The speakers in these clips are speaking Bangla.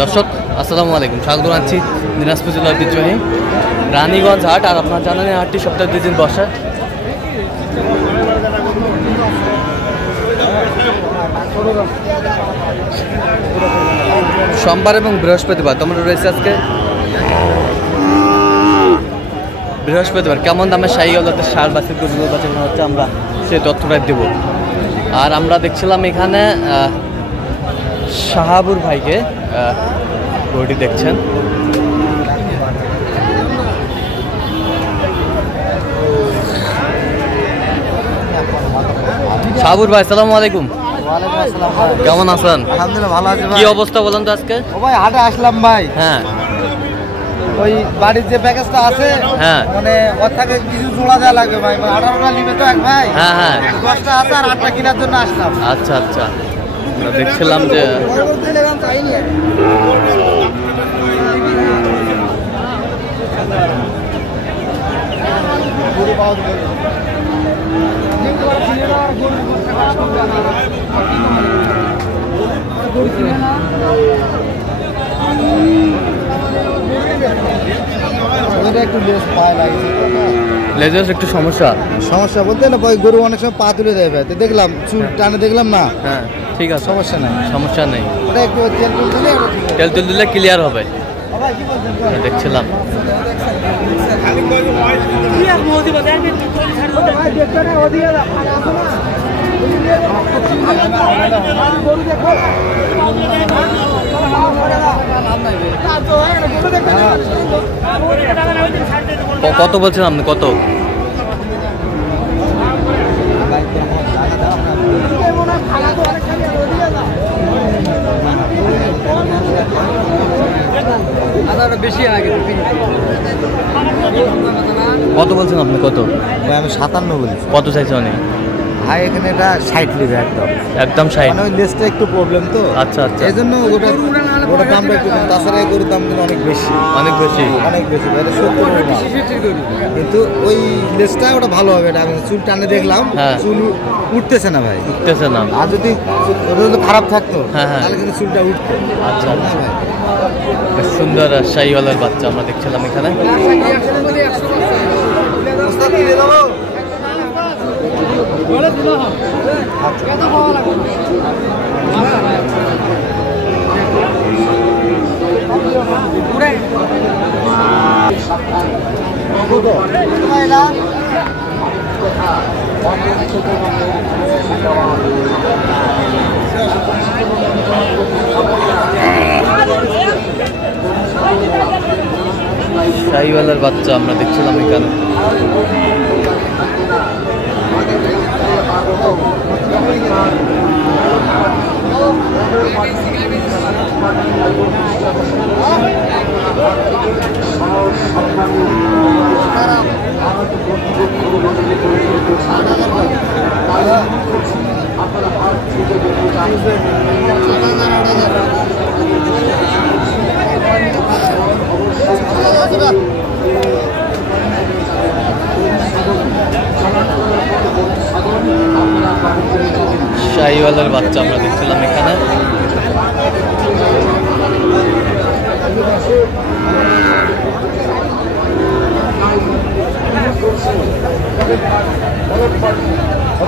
দর্শক আসসালামু আলাইকুম, স্বাগত জানাচ্ছি দিনাজপুর জেলার ঐতিহ্যবাহী রানীগঞ্জ হাট। আর আপনারা জানেন এই হাটটি সপ্তাহে 2 দিন বসে। সোমবার এবং বৃহস্পতিবার তোমরা রয়েছে আজকে বৃহস্পতিবার। কেমন দামে শাহীওয়ালাদের সার বাছুর গরুগুলো বাছানো হচ্ছে আমরা সেই তথ্যটা দেব। আর আমরা দেখছিলাম এখানে শাহাবুর ভাইকে, গরুটি দেখছেন। শাহাবুর ভাই আসসালামু আলাইকুম। কেমন আছেন? আলহামদুলিল্লাহ ভালো আছি ভাই। কি অবস্থা বলেন তো আজকে? ও ভাই হাটে আসলাম ভাই। হ্যাঁ, ওই বাড়ির যে প্যাকেজটা আছে, হ্যাঁ, মানে ওর থেকে কিছু জোড়া দেওয়া লাগবে ভাই। 18টা নিবে তো এক ভাই। হ্যাঁ হ্যাঁ, 10টা আছে আর 8টা কেনার জন্য আসলাম। আচ্ছা আচ্ছা, আমরা দেখছিলাম যে একটু লেস পায় লাগছে, লেজার একটু সমস্যা বলতে না ভাই, গরু অনেক সময় পা তুলে দেয় ভাই। তো দেখলাম চুল টানে দেখলাম না। হ্যাঁ ঠিক আছে, সমস্যা নাই, সমস্যা নেই। ওটা একটু তেল তেল দিলে ক্লিয়ার হবে। দেখছিলাম কত বলছেন আপনি? কত? কত বলছেন আপনি? কত? আমি 57 বলেছি। কত চাইছে অনেক ভাই এখানে এটা 60 লিবে একদম 60। মানে ওই লেসটা একটু প্রবলেম তো। আচ্ছা আচ্ছা, এই জন্য ওটা দামটা একটু কম। তাছাড়া এই গরুর দাম কিন্তু অনেক বেশি, অনেক বেশি, অনেক বেশি। এটা 70 কিন্তু ওই লেসটা ওটা ভালো হবে। এটা আমি চুল টানে দেখলাম, চুল উঠতেছে না ভাই, উঠতেছে না। আর যদি ওটা খারাপ থাকতো হ্যাঁ হ্যাঁ, তাহলে কিন্তু চুলটা উঠতো। আচ্ছা না ভাই, বেশ সুন্দর শাহীওয়ালার বাচ্চা আমরা দেখছিলাম এখানে। শাহীওয়ালার বাচ্চা আমরা দেখছিলাম এখানে। শাহীওয়ালার বাচ্চা আমরা দেখছিলাম এখানে।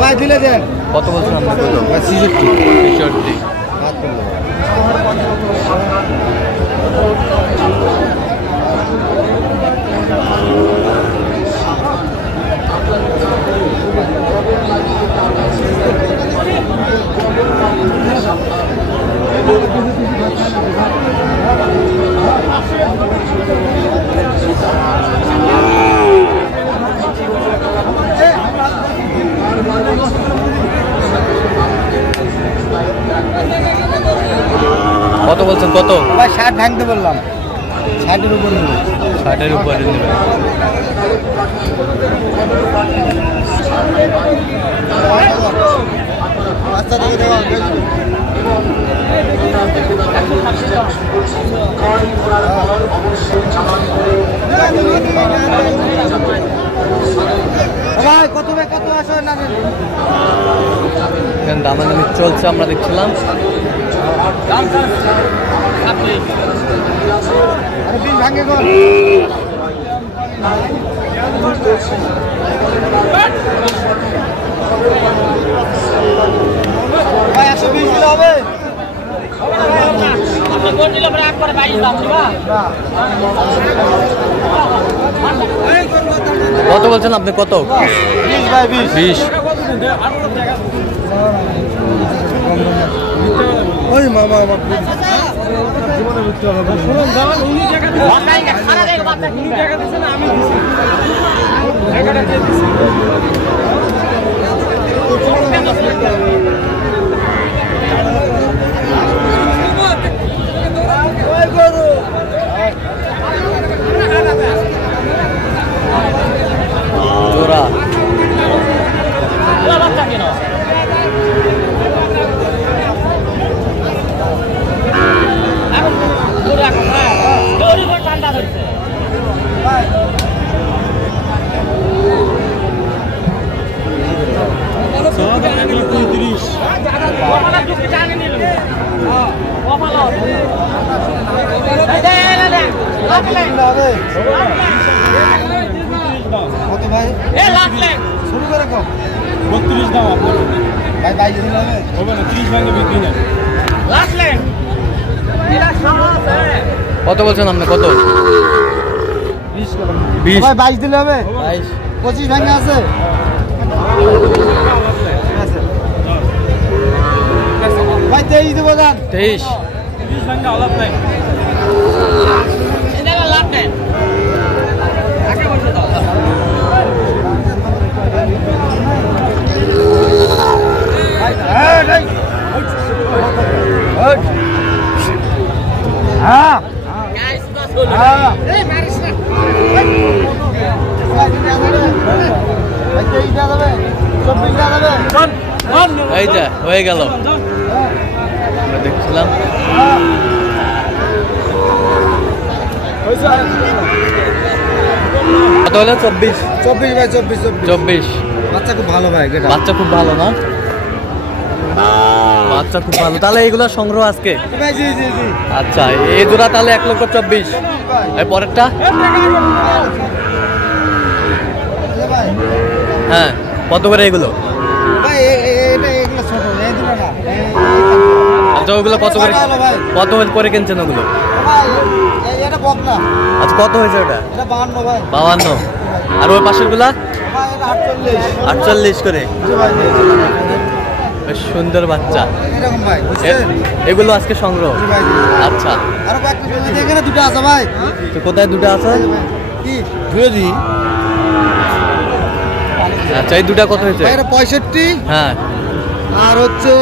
ভাই দিলে দেন। কত বলছেন আমরা? কত? 66। কত বলছেন? কত? ভাই 60 ভাঙতে বললাম। 60-এর উপরে নেবে। 60-এর উপরে নেবে। আচ্ছা দেখে দেওয়া ভাই কত আসো না দামাদামি চলছে আমরা দেখছিলাম। আরে 20 ভাঙে গো ভাই 120 কিলো হবে কত বলছেন আপনি? কত? 20 ভাই 20 ওই মামা আমার জীবনে মৃত্যু হবে শুনুন দাম উনি টাকা দিছেন অনলাইন সারা দেখ বাচ্চা কি টাকা দিছেন আমি দিছি টাকাটা দিয়ে দিছি ওই গরু জোড়া বাচ্চা কেন কত ভাই শুরু করে কম 32 দাম আপনার ভাই 22 দিন হবে হবে না 30 ভাঙে বিক্রি না কত বলছেন আপনি? কত? 20 ভাই 22 দিলে হবে 22 25 ভাঙে আছে ভাই 23 দেবো জান 23 30 ভাঙে আলাপ নাই এই যা হয়ে গেল আমরা দেখছিলাম কত হলো? 24 24 ভাই 24 24 বাচ্চা খুব ভালো ভাই এটা বাচ্চা খুব ভালো না? বাচ্চা খুব ভালো। তাহলে এইগুলো সংগ্রহ আজকে? ভাই জি জি জি আচ্ছা, এই জোড়া তাহলে 1,24,000। এই পরেরটা? ভাই হ্যাঁ, কত করে এগুলো? ভাই এটা এগুলো ছোট এই দুটো না আচ্ছা, ওগুলো কত করে? ভালো ভাই কত করে কিনছেন ওগুলো? ভাই এটা বকনা আচ্ছা, কত হয়েছে ওটা? এটা 52 ভাই 52। আর ওই পাশের গুলা? ভাই এটা 48 48 করে। জি ভাই বেশ সুন্দর বাচ্চা। এরকম ভাই বুঝছেন এগুলো আজকে সংগ্রহ? জি ভাই আচ্ছা, আর কয়েকটা যদি এখানে দুটো আছে ভাই তো কোথায় দুটো আছে? কি দুই। আচ্ছা, এই দুটা কত হয়েছে? ভাই এটা 65 হ্যাঁ, আর হচ্ছে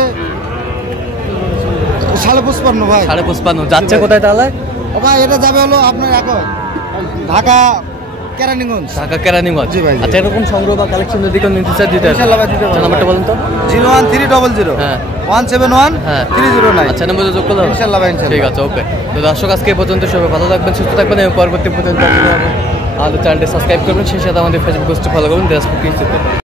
55.5 ভাই 55.5 যাচ্ছে কোথায় তাহলে? ও ভাই এটা যাবে হলো আপনার এখন ঢাকা কেরানীগঞ্জ ঢাকা কেরানীগঞ্জ। জি ভাই, জি। আচ্ছা, এরকম সংগ্রহ বা কালেকশন যদি কেউ নিতে চায় দিতে ইনশাআল্লাহ ভাই দিতে পারবো। নাম্বারটা বলুন তো। 01300 হ্যাঁ 171 হ্যাঁ 309 আচ্ছা, নাম্বার যোগ করলে হবে? ইনশাআল্লাহ ভাই ইনশাআল্লাহ ঠিক আছে, ওকে। তো দর্শক, আজকে এই পর্যন্ত সবাই ভালো থাকবেন, সুস্থ থাকবেন এবং পরবর্তী পর্যন্ত আমাদের চ্যানেলটি সাবস্ক্রাইব করবেন, সেই সাথে আমাদের ফেসবুক পেজটি ফলো করবেন।